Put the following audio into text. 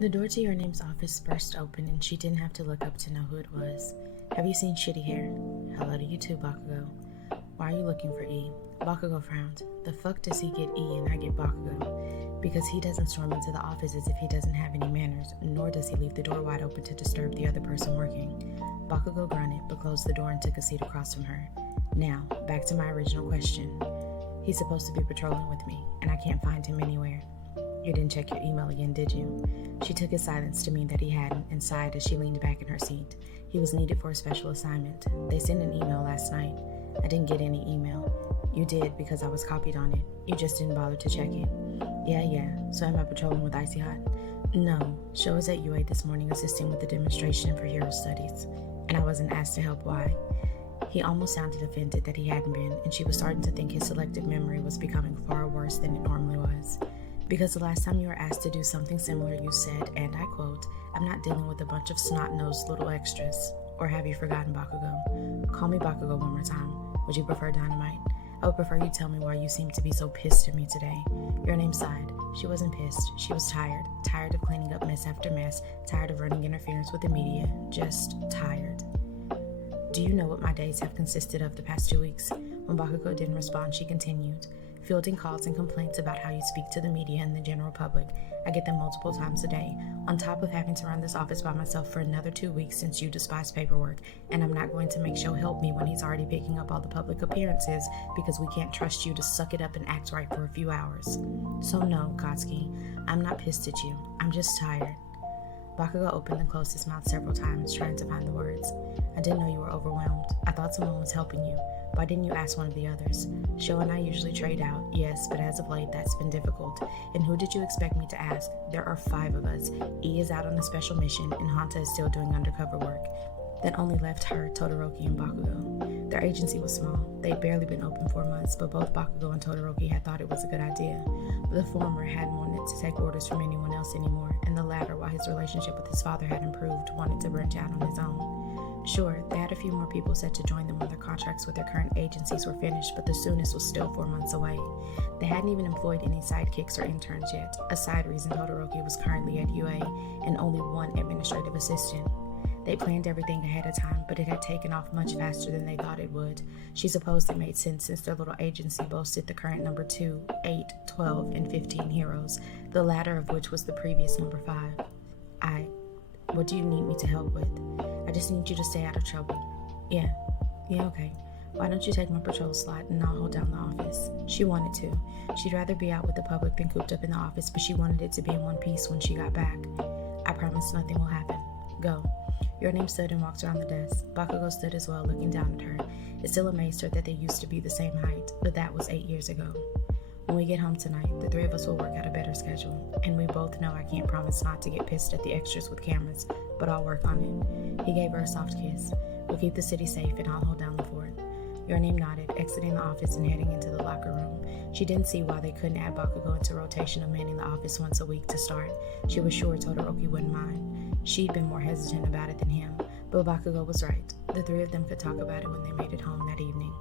The door to your name's office burst open and she didn't have to look up to know who it was. Have you seen shitty hair? Hello to you too, Bakugo. Why are you looking for E? Bakugo frowned. The fuck does he get E and I get Bakugo? Because he doesn't storm into the office as if he doesn't have any manners, nor does he leave the door wide open to disturb the other person working. Bakugo grunted, but closed the door and took a seat across from her. Now, back to my original question. He's supposed to be patrolling with me, and I can't find him anywhere. You didn't check your email again, did you? She took his silence to mean that he hadn't and sighed as she leaned back in her seat. He was needed for a special assignment. They sent an email last night. I didn't get any email. You did because I was copied on it. You just didn't bother to check it. Yeah. So am I patrolling with Icy Hot? No. Show was at UA this morning assisting with the demonstration for Hero Studies, and I wasn't asked to help. Why? He almost sounded offended that he hadn't been, and she was starting to think his selective memory was becoming far worse than it normally was. Because the last time you were asked to do something similar, you said, and I quote, "I'm not dealing with a bunch of snot-nosed little extras." Or have you forgotten, Bakugo? Call me Bakugo one more time. Would you prefer Dynamite? I would prefer you tell me why you seem to be so pissed at me today. Your name sighed. She wasn't pissed. She was tired. Tired of cleaning up mess after mess. Tired of running interference with the media. Just tired. Do you know what my days have consisted of the past 2 weeks? When Bakugo didn't respond, she continued. Fielding calls and complaints about how you speak to the media and the general public. I get them multiple times a day, on top of having to run this office by myself for another 2 weeks since you despise paperwork, and I'm not going to make Show help me when he's already picking up all the public appearances because we can't trust you to suck it up and act right for a few hours. So no, Katsuki, I'm not pissed at you. I'm just tired. Bakugo opened and closed his mouth several times, trying to find the words. I didn't know you were overwhelmed. I thought someone was helping you. Why didn't you ask one of the others? Sho and I usually trade out, yes, but as of late, that's been difficult. And who did you expect me to ask? There are 5 of us. E is out on a special mission, and Hanta is still doing undercover work. That only left her, Todoroki, and Bakugo. Their agency was small. They'd barely been open 4 months, but both Bakugo and Todoroki had thought it was a good idea. The former hadn't wanted to take orders from anyone else anymore, and the latter, while his relationship with his father had improved, wanted to branch out on his own. Sure, they had a few more people set to join them when their contracts with their current agencies were finished, but the soonest was still 4 months away. They hadn't even employed any sidekicks or interns yet, a side reason Todoroki was currently at UA, and only 1 administrative assistant. They planned everything ahead of time, but it had taken off much faster than they thought it would. She supposed it made sense since their little agency boasted the current number 2, 8, 12, and 15 heroes, the latter of which was the previous number 5. What do you need me to help with? I just need you to stay out of trouble. Yeah, okay. Why don't you take my patrol slot and I'll hold down the office? She wanted to. She'd rather be out with the public than cooped up in the office, but she wanted it to be in one piece when she got back. I promise nothing will happen. Go. Your name stood and walked around the desk. Bakugo stood as well, looking down at her. It still amazed her that they used to be the same height, but that was 8 years ago. When we get home tonight, the 3 of us will work out a better schedule, and we both know I can't promise not to get pissed at the extras with cameras, but I'll work on it. He gave her a soft kiss. We'll keep the city safe and I'll hold down the fort. Your name nodded, exiting the office and heading into the locker room. She didn't see why they couldn't add Bakugo into rotation of manning the office once a week to start. She was sure Todoroki wouldn't mind. She'd been more hesitant about it than him, but Bakugo was right. The 3 of them could talk about it when they made it home that evening.